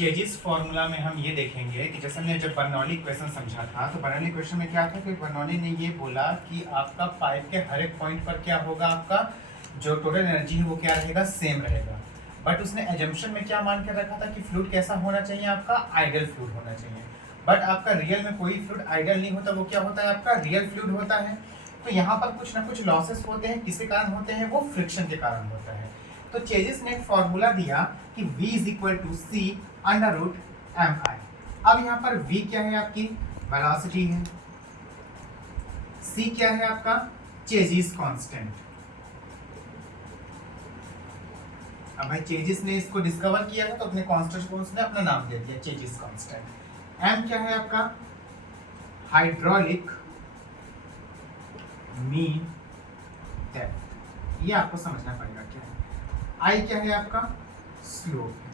Chassis formula में हम ये देखेंगे कि जैसे हमने जब बर्नौली क्वेश्चन समझा था तो बर्नौली क्वेश्चन में क्या था कि बर्नौली ने ये बोला कि आपका पाइप के हर एक पॉइंट पर क्या होगा, आपका जो टोटल एनर्जी है वो क्या रहेगा, सेम रहेगा। बट उसने एजम्पशन में क्या मान के रखा था कि फ्लूइड कैसा होना चाहिए, आपका आइडियल फ्लूइड होना चाहिए। बट आपका रियल में कोई फ्लूइड आइडियल नहीं होता, वो क्या होता है, आपका रियल फ्लूइड होता है। तो यहाँ पर कुछ ना कुछ लॉसेस होते हैं, किसके कारण होते हैं, वो फ्रिक्शन के कारण होता है। तो चेजिस ने एक फॉर्मूला दिया कि V is equal to C under root M I. अब यहाँ पर V क्या है, आपकी वेलोसिटी है, C क्या है, आपका चेजिस कांस्टेंट। अब भाई चेजिस ने इसको डिस्कवर किया था तो अपने कांस्टेंट को उसने अपना नाम दे दिया चेजिस कांस्टेंट। M क्या है, आपका हाइड्रोलिक मीन डेप्थ, ये आपको समझना पड़ेगा क्या है। I क्या है, आपका स्लोप है।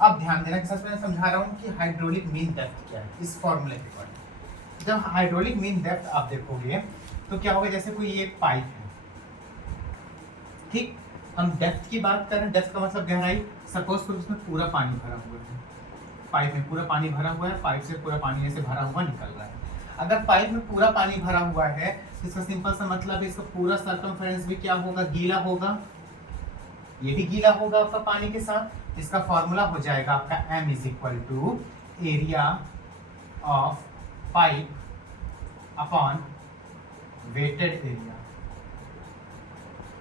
अब ध्यान देना कि सबसे पहले समझा रहा हूं कि हाइड्रोलिक मीन डेप्थ क्या है इस फॉर्मूले के अकॉर्डिंग। जब हाइड्रोलिक मीन डेप्थ आप देखोगे तो क्या होगा, जैसे कोई एक पाइप है, ठीक, हम डेप्थ की बात कर रहे हैं, डेप्थ का मतलब गहराई। सपोज करो उसमें पूरा पानी भरा हुआ है, पाइप में पूरा पानी भरा हुआ है, पाइप से पूरा पानी ऐसे भरा हुआ निकल रहा है। अगर पाइप में पूरा पानी भरा हुआ है तो इसका सिंपल सा मतलब है इसका पूरा सर्कमफेरेंस भी क्या होगा, गीला होगा, ये भी गीला होगा आपका पानी के साथ। इसका फॉर्मूला हो जाएगा आपका M is equal to area of pipe upon wetted area.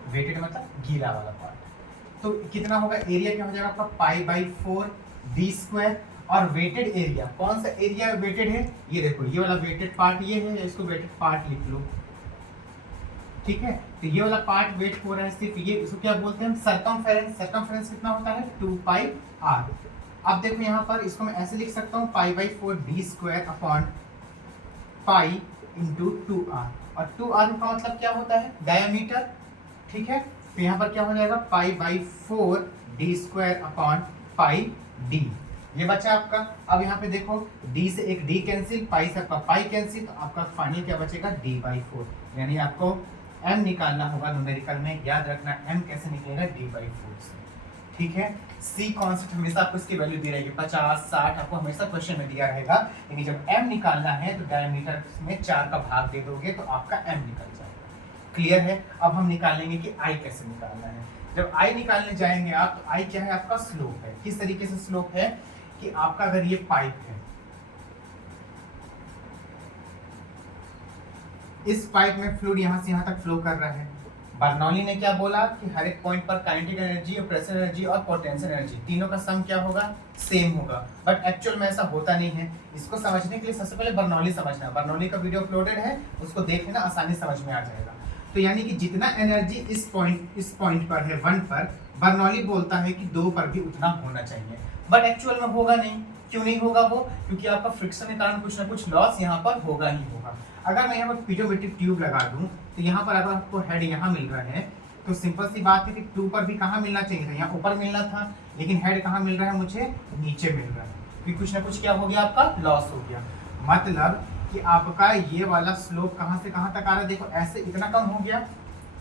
Wetted मतलब गीला वाला पार्ट। तो कितना होगा, एरिया क्या हो जाएगा आपका पाई बाई 4 डी स्क्वायर। और वेटेड एरिया, कौन सा एरिया वेटेड है, ये देखो ये वाला वेटेड पार्ट ये है, इसको वेटेड पार्ट लिख लो, ठीक है। तो ये वाला पार्ट वेट हो रहा है सिर्फ ये, इसको क्या बोलते हैं हम, सर्कमफेरेंस। सर्कमफेरेंस कितना होता है, 2 पाई r। अब देखो यहाँ पर इसको मैं ऐसे लिख सकता हूँ pi by 4 D square upon pi into 2r। और 2r का मतलब क्या होता है, डायमीटर, ठीक है। तो यहाँ पर क्या हो जाएगा pi by 4 D square upon pi D, ये बचा आपका। अब यहाँ पे देखो d से एक d कैंसिल, पाई से आपका पाई कैंसिल, तो आपका फाइनल क्या बचेगा, d बाई 4। यानी आपको m निकालना होगा न्यूमेरिकल में, याद रखना m कैसे निकलेगा, d बाई 4 से, ठीक है। c कांस्टेंट हमेशा आपको इसकी वैल्यू दी रहेगी 50 60, आपको हमेशा क्वेश्चन में दिया रहेगा। लेकिन जब m निकालना है तो डायमीटर में 4 का भाग दे दोगे तो आपका m निकल जाएगा। क्लियर है। अब हम निकालेंगे कि i कैसे निकालना है। जब i निकालने जाएंगे आप तो i क्या है, आपका स्लोप है। किस तरीके से स्लोप है कि आपका अगर ये पाइप है, इस पाइप में फ्लूइड यहां से यहां तक फ्लो कर रहा है। बर्नौली ने क्या बोला कि हर एक पॉइंट पर काइनेटिक एनर्जी और प्रेशर एनर्जी और पोटेंशियल एनर्जी तीनों का सम क्या होगा, सेम होगा। बट एक्चुअल में ऐसा होता नहीं है। इसको समझने के लिए सबसे पहले बर्नौली समझना, बर्नौली का वीडियो अपलोडेड है, उसको देख लेना, आसानी समझ में आ जाएगा। तो यानी कि जितना एनर्जी इस पॉइंट पर है 1 पर, बर्नौली बोलता है कि 2 पर भी उतना होना चाहिए। बट एक्चुअल में होगा नहीं। क्यों नहीं होगा वो, क्योंकि आपका फ्रिक्शन के कारण कुछ ना कुछ लॉस यहाँ पर होगा ही होगा। अगर मैं यहाँ पर पीजोमेट्रिक ट्यूब लगा दूं तो यहाँ पर अगर आपको हेड यहाँ मिल रहा है तो सिंपल सी बात है कि 2 पर भी कहाँ मिलना चाहिए था, यहाँ ऊपर मिलना था, लेकिन हेड कहाँ मिल रहा है, मुझे नीचे मिल रहा है, क्योंकि कुछ ना कुछ क्या हो गया, आपका लॉस हो गया। मतलब कि आपका ये वाला स्लोप कहाँ से कहाँ तक आ रहा है, देखो ऐसे इतना कम हो गया,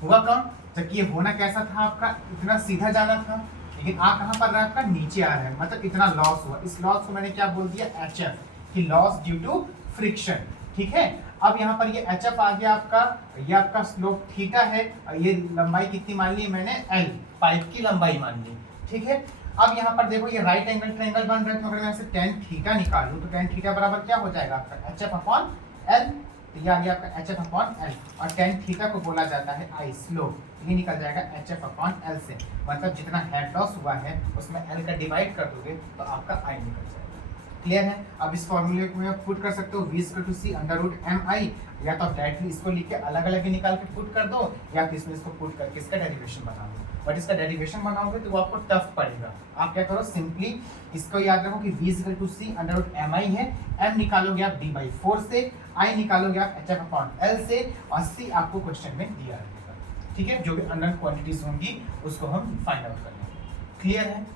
हुआ कम, जबकि ये होना कैसा था, आपका इतना सीधा जाना था, लेकिन आ कहाँ पर रहा है, आपका नीचे आ रहा है, मतलब इतना लॉस हुआ। इस लॉस को मैंने क्या बोल दिया, HF, कि लॉस ड्यू टू फ्रिक्शन, ठीक है। अब यहाँ पर ये HF आ गया आपका, ये आपका स्लोप थीटा है, और ये लंबाई कितनी मान ली मैंने, L, पाइप की लंबाई मान ली, ठीक है। अब यहाँ पर देखो ये राइट एंगल ट्रायंगल बन रहा है, तो अगर मैं ऐसे tan थीटा निकालूं तो tan थीटा बराबर क्या हो जाएगा, आपका HF अपॉन L। तो ये आ गया आपका HF अपॉन L, और tan थीटा को बोला जाता है I, स्लोप। ये निकल जाएगा HF अपॉन L से, मतलब जितना हेड लॉस हुआ है उसमें L का डिवाइड कर दोगे तो आपका I निकल जाएगा। क्लियर है। अब इस फॉर्मूले को आप पुट कर सकते हो V equal to C under root MI, या तो डायरेक्टली इसको लिख के अलग अलग ही निकाल के पुट कर दो, या तो इसमें इसको पुट करके इसका डेरिवेशन बना दो। बट इसका डेरिवेशन बनाओगे तो वो आपको टफ पड़ेगा। आप क्या करो, सिंपली इसको याद रखो कि V equal to C under root MI है, M निकालोगे आप D बाई 4 से, I निकालोगे आप HF अपॉन L से, और C आपको क्वेश्चन में दिया रहेगा, ठीक है। जो भी अननोन क्वांटिटीज होंगी उसको हम फाइंड आउट कर लेंगे। क्लियर है।